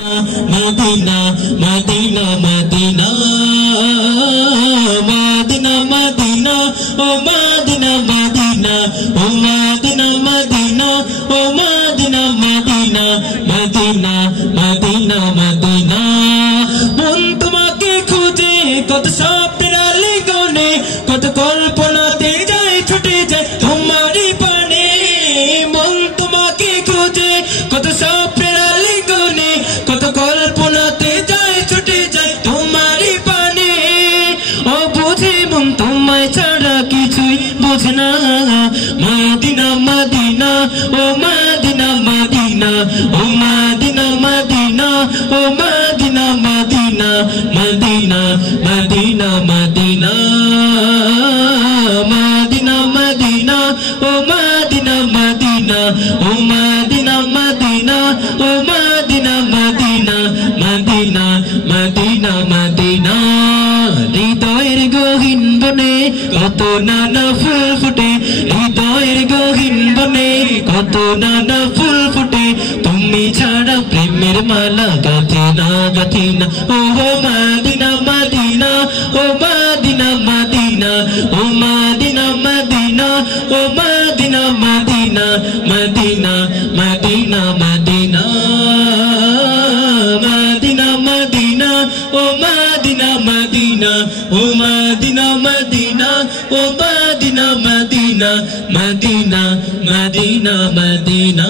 Madina, Madina, Madina, Madina, Madina, oh Madina, Madina, oh Madina, Madina, oh Madina, Madina, Madina, Madina, Madina. মন তোমাকে খুঁজে কত স্বপ্নের আলিঙ্গনে কত কল্পনাতে যায় ছুটে যায় তোমারই পানে মন তোমাকে খুঁজে কত স্বপ্নের আলিঙ্গনে কত কল্পনাতে যায় ছুটে যায় তোমারই পানে ও বুঝে মন তোমায় ছাড়া কিছুই বোঝে না মদিনা মদিনা ও মদিনা মদিনা ও মদিনা মদিনা ও মদিনা মদিনা মদিনা মদিনা মদিনা মদিনা মদিনা ও মদিনা মদিনা ও মদিনা মদিনা ও মদিনা মদিনা মদিনা মদিনা মদিনা হৃদয়ের গহীন বনে কত নানা ফুল ফুটে হৃদয়ের গহীন বনে কত নানা ফুল ফুটে তুমি ছাড়া প্রেমের মালা গাথে না ও মদিনা মদিনা ও মদিনা মদিনা ও মদিনা মদিনা ও মদিনা মদিনা মদিনা মদিনা মদিনা মদিনা মদিনা ও মদিনা মদিনা ও মদিনা মদিনা ও মদিনা মদিনা মদিনা মদিনা মদিনা